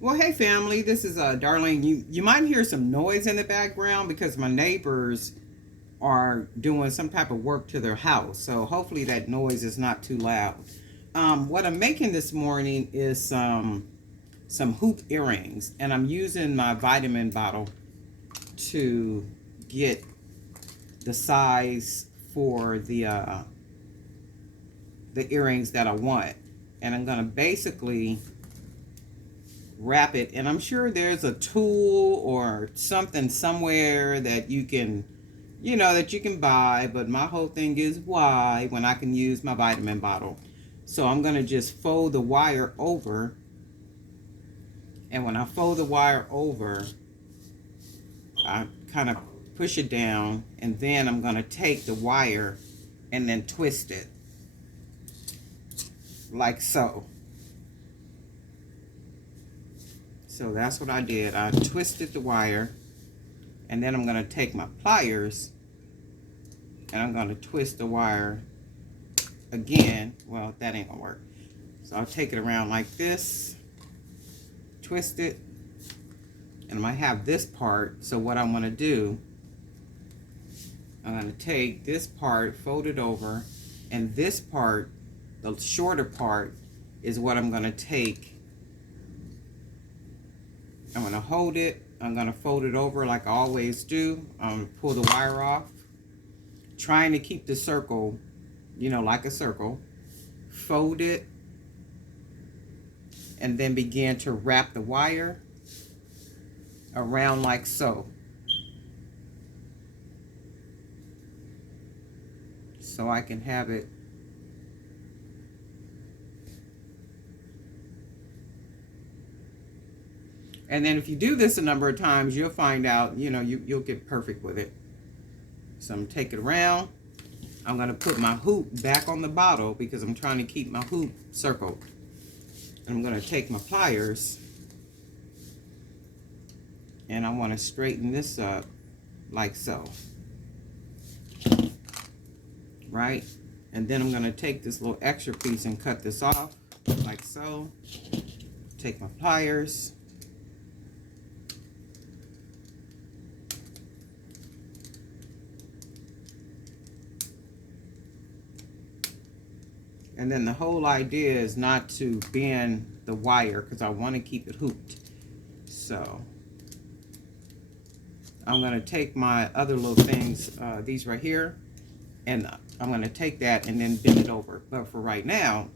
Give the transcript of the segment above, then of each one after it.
Well, hey family, this is Darlene. You might hear some noise in the background because my neighbors are doing some type of work to their house. So hopefully that noise is not too loud. What I'm making this morning is some hoop earrings, and I'm using my vitamin bottle to get the size for the earrings that I want. And I'm gonna basically wrap it, and I'm sure there's a tool or something somewhere that you can that you can buy, but my whole thing is why when I can use my vitamin bottle. So I'm going to just fold the wire over, and when I fold the wire over, I kind of push it down, and then I'm going to take the wire and then twist it like so. So that's what I did. I twisted the wire, and then I'm going to take my pliers and I'm going to twist the wire again. Well, that ain't gonna work. So I'll take it around like this, twist it, and I might have this part. So what I'm gonna do, I'm gonna take this part, fold it over, and this part, the shorter part, is what I'm gonna take. I'm gonna hold it, I'm gonna fold it over like I always do. I'm gonna pull the wire off, trying to keep the circle, like a circle. Fold it, and then begin to wrap the wire around like so. So I can have it. And then if you do this a number of times, you'll find out, you'll get perfect with it. So I'm gonna take it around. I'm gonna put my hoop back on the bottle because I'm trying to keep my hoop circled. I'm gonna take my pliers and I wanna straighten this up like so. Right? And then I'm gonna take this little extra piece and cut this off like so. Take my pliers. And then the whole idea is not to bend the wire because I want to keep it hooped. So I'm going to take my other little things, these right here, and I'm going to take that and then bend it over. But for right now,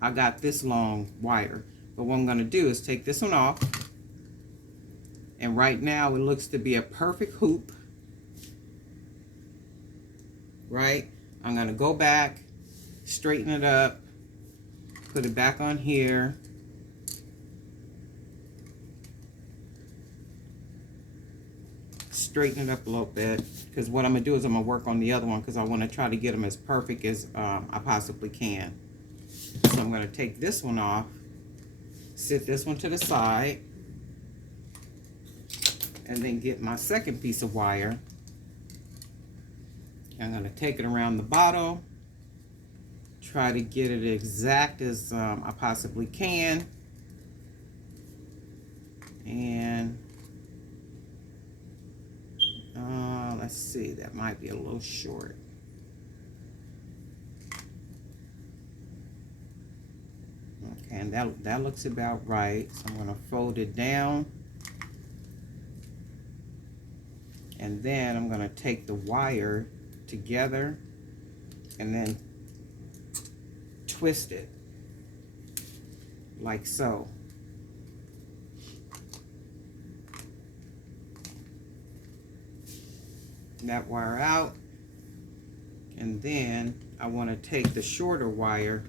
I got this long wire. But what I'm going to do is take this one off. And right now it looks to be a perfect hoop. Right? I'm going to go back, straighten it up, put it back on here. Straighten it up a little bit, because what I'm going to do is I'm going to work on the other one because I want to try to get them as perfect as I possibly can. So I'm going to take this one off, sit this one to the side, and then get my second piece of wire. I'm going to take it around the bottle, try to get it exact as I possibly can, and let's see, that might be a little short. Okay, and that looks about right. So I'm going to fold it down, and then I'm going to take the wire together and then twist it like so. That wire out, and then I want to take the shorter wire.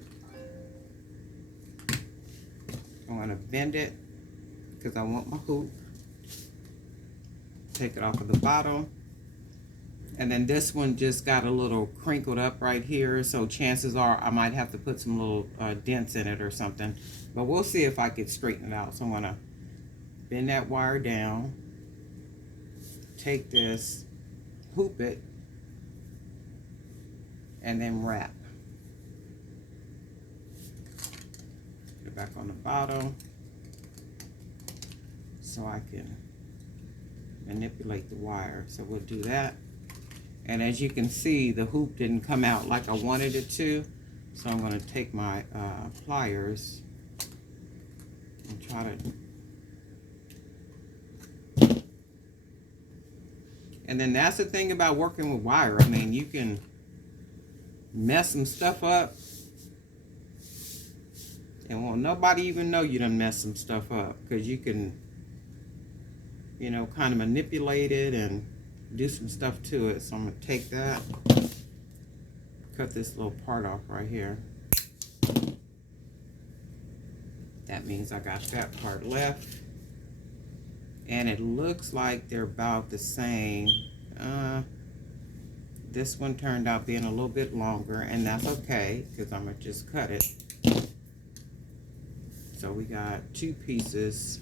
I want to bend it because I want my hoop. Take it off of the bottle, and then this one just got a little crinkled up right here, so chances are I might have to put some little dents in it or something, but we'll see if I could straighten it out. So I'm going to bend that wire down, take this, hoop it, and then wrap. Put it back on the bottle. so I can manipulate the wire. So we'll do that. And as you can see, the hoop didn't come out like I wanted it to. So I'm going to take my pliers and try to... And then that's the thing about working with wire. I mean, you can mess some stuff up and won't nobody even know you done messed some stuff up, because you can, you know, kind of manipulate it and do some stuff to it. So I'm going to take that, cut this little part off right here. That means I got that part left. And it looks like they're about the same. This one turned out being a little bit longer, and that's okay, because I'm going to just cut it. So we got 2 pieces.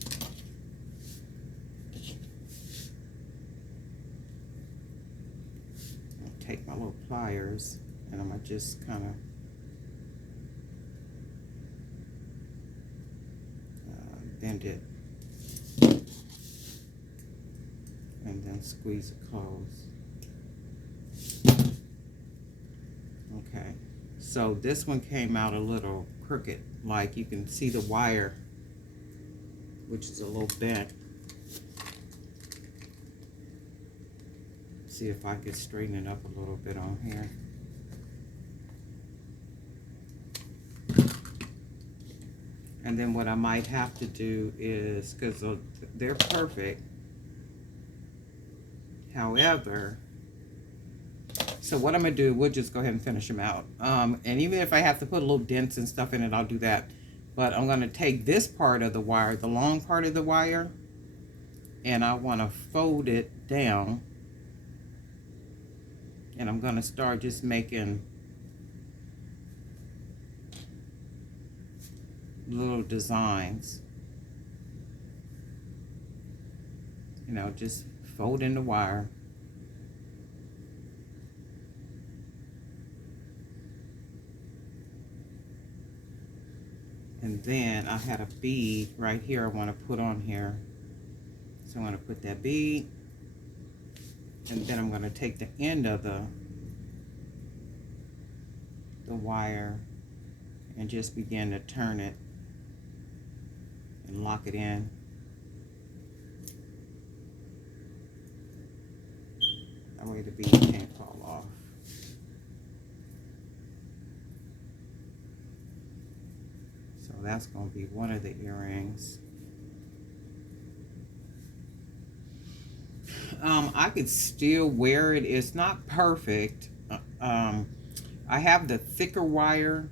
I'll take my little pliers, and I'm going to just kind of bend it. And then squeeze it close. Okay, so this one came out a little crooked, like you can see the wire, which is a little bent. See if I can straighten it up a little bit on here. And then what I might have to do is, because they're perfect, however, so what I'm going to do, we'll just go ahead and finish them out. And even if I have to put little dents and stuff in it, I'll do that. But I'm going to take this part of the wire, the long part of the wire, and I want to fold it down. And I'm going to start just making little designs. You know, just fold in the wire. And then I had a bead right here I want to put on here. So I'm going to put that bead. And then I'm going to take the end of the wire and just begin to turn it and lock it in. That way the bead can't fall off. So that's going to be one of the earrings. I could still wear it. It's not perfect. I have the thicker wire,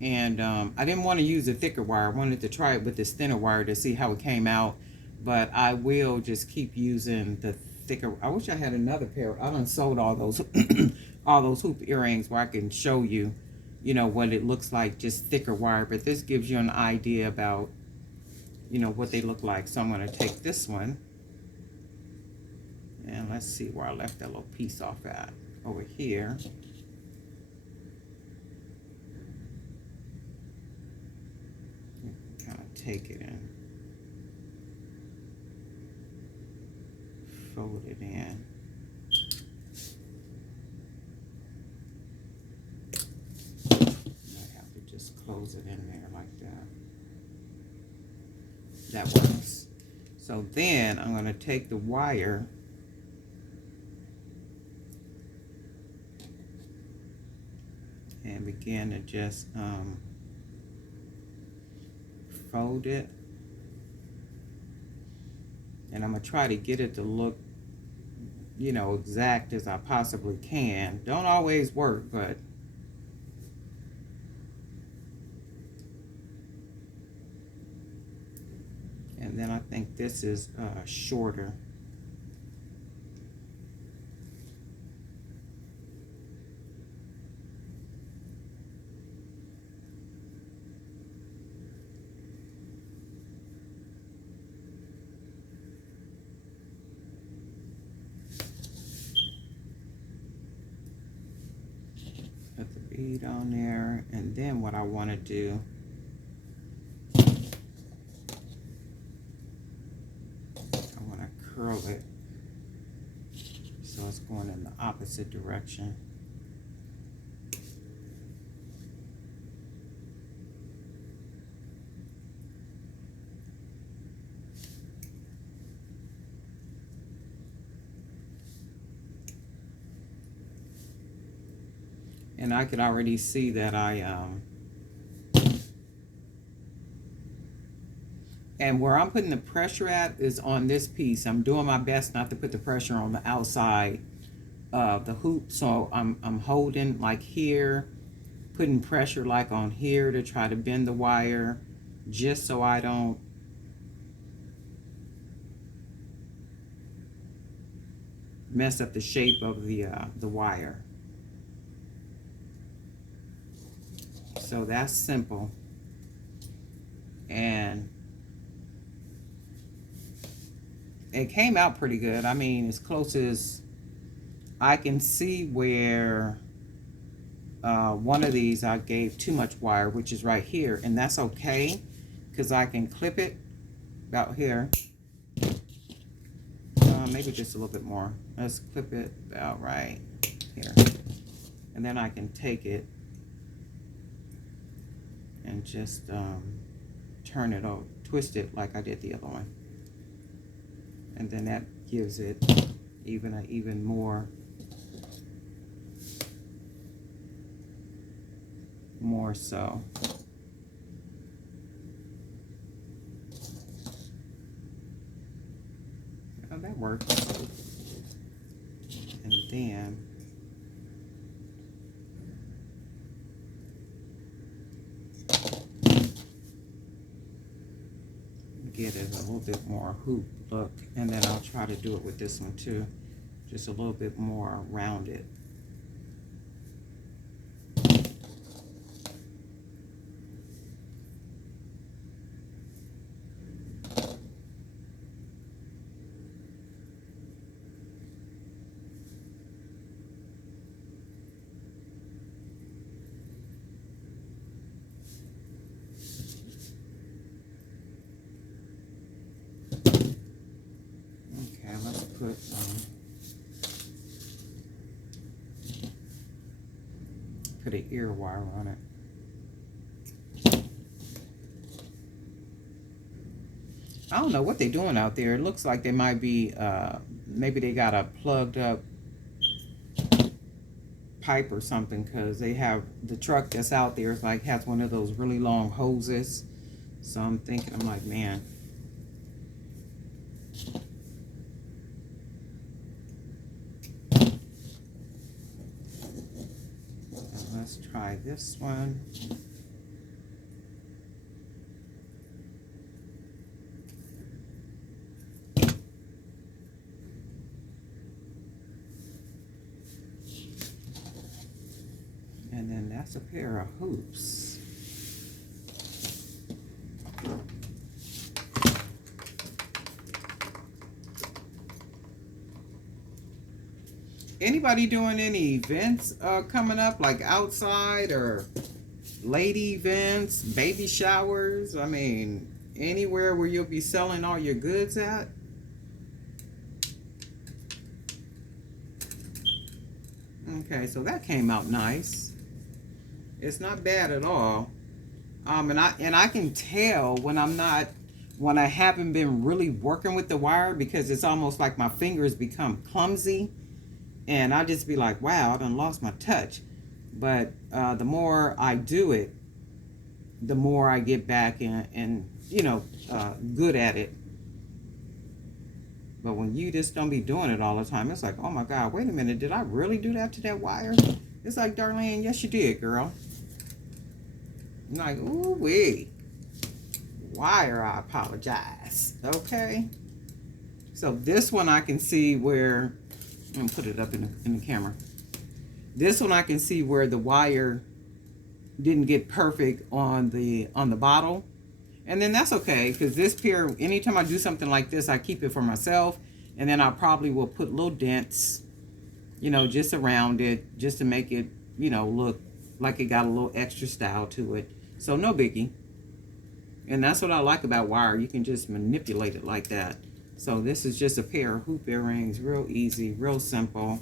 and I didn't want to use the thicker wire. I wanted to try it with this thinner wire to see how it came out, but I will just keep using the thicker. I wish I had another pair. I done sold all those all those hoop earrings where I can show you, you know, what it looks like, just thicker wire. But this gives you an idea about, you know, what they look like. So I'm going to take this one, and let's see where I left that little piece off at. Over here. Kind of take it and fold it in. I have to just close it in there like that. That works. So then I'm going to take the wire and begin to just fold it, and I'm gonna try to get it to look, you know, exact as I possibly can. Don't always work, but and then I think this is shorter. Put the bead on there, and then what I want to do curl it so it's going in the opposite direction. And I could already see that and where I'm putting the pressure at is on this piece. I'm doing my best not to put the pressure on the outside of the hoop. So I'm holding like here, putting pressure like on here to try to bend the wire, just so I don't mess up the shape of the wire. So that's simple. And it came out pretty good. I mean, as close as I can see where one of these I gave too much wire, which is right here, and that's okay because I can clip it about here. Maybe just a little bit more. Let's clip it about right here, and then I can take it and just turn it over, twist it like I did the other one, and then that gives it even more so. Oh, that works. And then get it a little bit more hoop look, and then I'll try to do it with this one too, just a little bit more rounded. Put an ear wire on it. I don't know what they're doing out there. It looks like they might be, maybe they got a plugged up pipe or something, because they have the truck that's out there is like has one of those really long hoses. So I'm thinking, I'm like, man. Let's try this one. And then that's a pair of hoops. Anybody doing any events coming up, like outside, or lady events, baby showers? I mean, anywhere where you'll be selling all your goods at? Okay, so that came out nice. It's not bad at all. And I can tell when I haven't been really working with the wire, because it's almost like my fingers become clumsy. And I'll just be like, wow, I done lost my touch. But the more I do it, the more I get back and good at it. But when you just don't be doing it all the time, it's like, oh my God, wait a minute, did I really do that to that wire? It's like, Darlene, yes you did, girl. I'm like, ooh wee. Wire, I apologize. Okay. So this one I can see where, I'm gonna put it up in the camera. This one I can see where the wire didn't get perfect on the bottle. And then that's okay, because this pair, anytime I do something like this, I keep it for myself. And then I probably will put little dents, just around it, just to make it, look like it got a little extra style to it. So no biggie. And that's what I like about wire. You can just manipulate it like that. So this is just a pair of hoop earrings, real easy, real simple,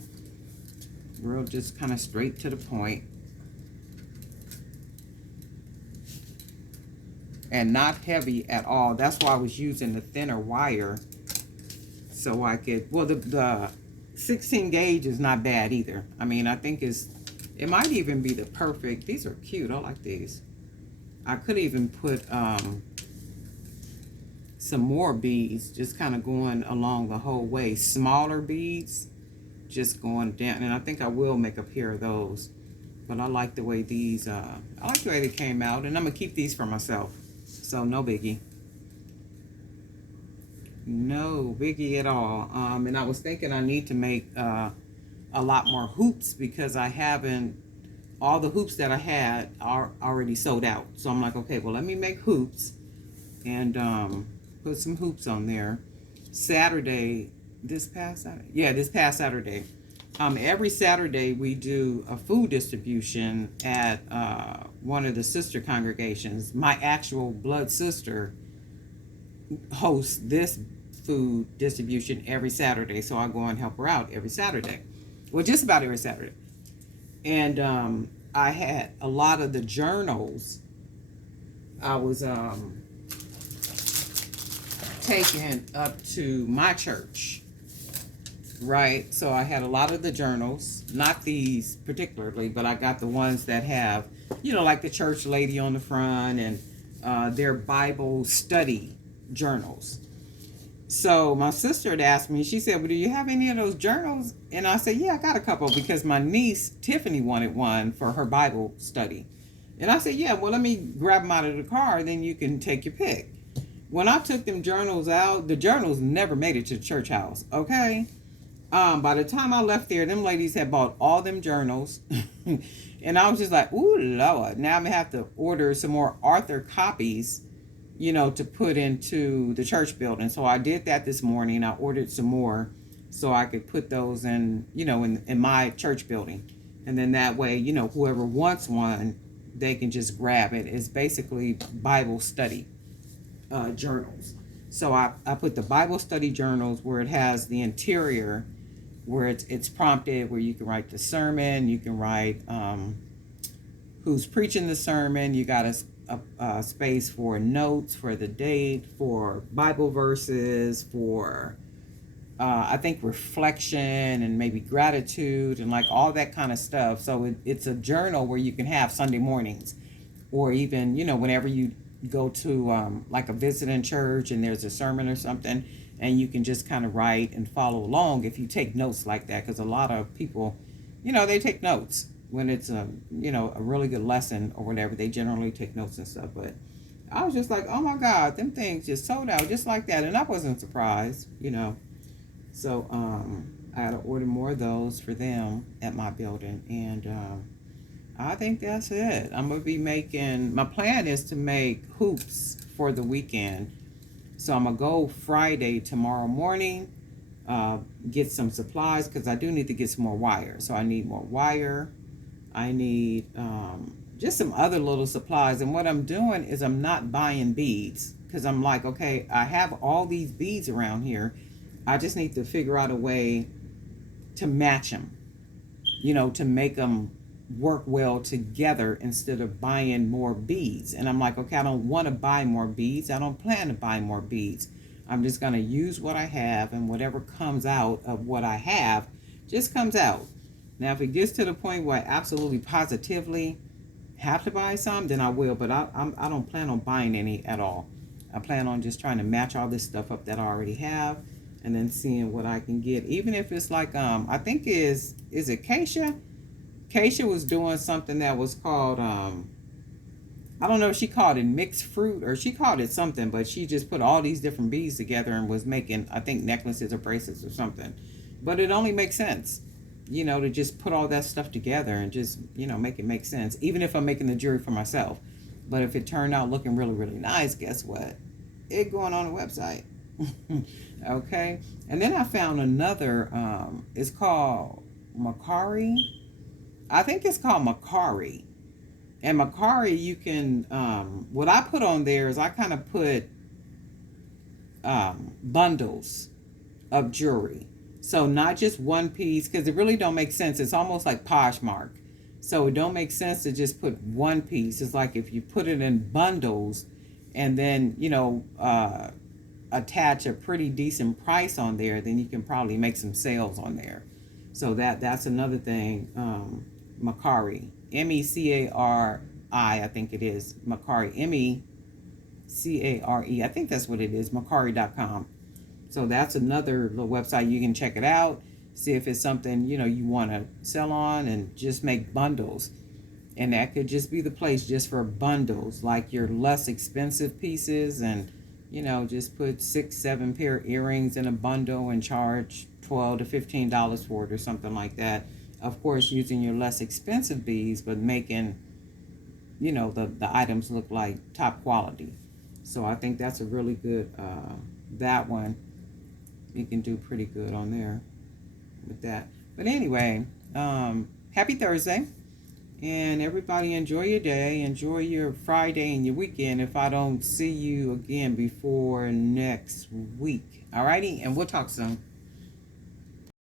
real just kind of straight to the point. And not heavy at all. That's why I was using the thinner wire, so I could, well, the 16 gauge is not bad either. I mean, I think it might even be the perfect, these are cute, I like these. I could even put some more beads just kind of going along the whole way, smaller beads just going down, and I think I will make a pair of those. But I like the way these I like the way they came out, and I'm gonna keep these for myself, so no biggie. No biggie at all. And I was thinking I need to make a lot more hoops, because I haven't, all the hoops that I had are already sold out. So I'm like, okay, well, let me make hoops and put some hoops on there. Saturday, this past Saturday? Yeah, this past Saturday. Every Saturday we do a food distribution at one of the sister congregations. My actual blood sister hosts this food distribution every Saturday, so I go and help her out every Saturday. Well, just about every Saturday. And I had a lot of the journals I was taking up to my church, right? So I had a lot of the journals, not these particularly, but I got the ones that have, like the church lady on the front, and their Bible study journals. So my sister had asked me, she said, well, do you have any of those journals? And I said, yeah, I got a couple, because my niece, Tiffany, wanted one for her Bible study. And I said, yeah, well, let me grab them out of the car, then you can take your pick. When I took them journals out, the journals never made it to the church house, okay? By the time I left there, them ladies had bought all them journals. And I was just like, ooh, Lord, now I'm going to have to order some more Arthur copies, to put into the church building. So I did that this morning. I ordered some more so I could put those in, in my church building. And then that way, whoever wants one, they can just grab it. It's basically Bible study journals. So I put the Bible study journals where it has the interior, where it's prompted, where you can write the sermon, you can write who's preaching the sermon, you got a space for notes, for the date, for Bible verses, for I think reflection and maybe gratitude and like all that kind of stuff. So it's a journal where you can have Sunday mornings, or even whenever you go to like a visiting church and there's a sermon or something, and you can just kind of write and follow along if you take notes like that, because a lot of people they take notes when it's a really good lesson or whatever. They generally take notes and stuff. But I was just like, oh my God, them things just sold out just like that, and I wasn't surprised. So I had to order more of those for them at my building, and I think that's it. I'm gonna be making, my plan is to make hoops for the weekend. So I'm gonna go Friday tomorrow morning, get some supplies, because I do need to get some more wire. So I need more wire. I need just some other little supplies. And what I'm doing is I'm not buying beads, because I'm like, okay, I have all these beads around here. I just need to figure out a way to match them, to make them work well together instead of buying more beads. And I'm like, okay, I don't want to buy more beads. I don't plan to buy more beads. I'm just going to use what I have, and whatever comes out of what I have just comes out. Now, if it gets to the point where I absolutely positively have to buy some, then I will, but I don't plan on buying any at all. I plan on just trying to match all this stuff up that I already have, and then seeing what I can get. Even if it's like, I think is it Keisha? Keisha was doing something that was called, I don't know if she called it mixed fruit or she called it something, but she just put all these different beads together and was making, I think, necklaces or bracelets or something. But it only makes sense, to just put all that stuff together and just, make it make sense. Even if I'm making the jewelry for myself. But if it turned out looking really, really nice, guess what? It going on the website. Okay. And then I found another, it's called Macari. I think it's called Macari. And Macari, you can, what I put on there is I kind of put bundles of jewelry. So not just one piece, because it really don't make sense. It's almost like Poshmark. So it don't make sense to just put one piece. It's like if you put it in bundles and then, attach a pretty decent price on there, then you can probably make some sales on there. So that's another thing. Macari, Mecari, I think it is Macari, Mecare, I think that's what it is, Macari.com. So that's another little website. You can check it out, see if it's something you want to sell on, and just make bundles. And that could just be the place just for bundles, like your less expensive pieces, and just put 6-7 pair of earrings in a bundle and charge $12 to $15 for it or something like that. Of course, using your less expensive beads, but making the items look like top quality. So I think that's a really good that one. You can do pretty good on there with that. But anyway, happy Thursday. And everybody enjoy your day, enjoy your Friday and your weekend if I don't see you again before next week. Alrighty, and we'll talk soon.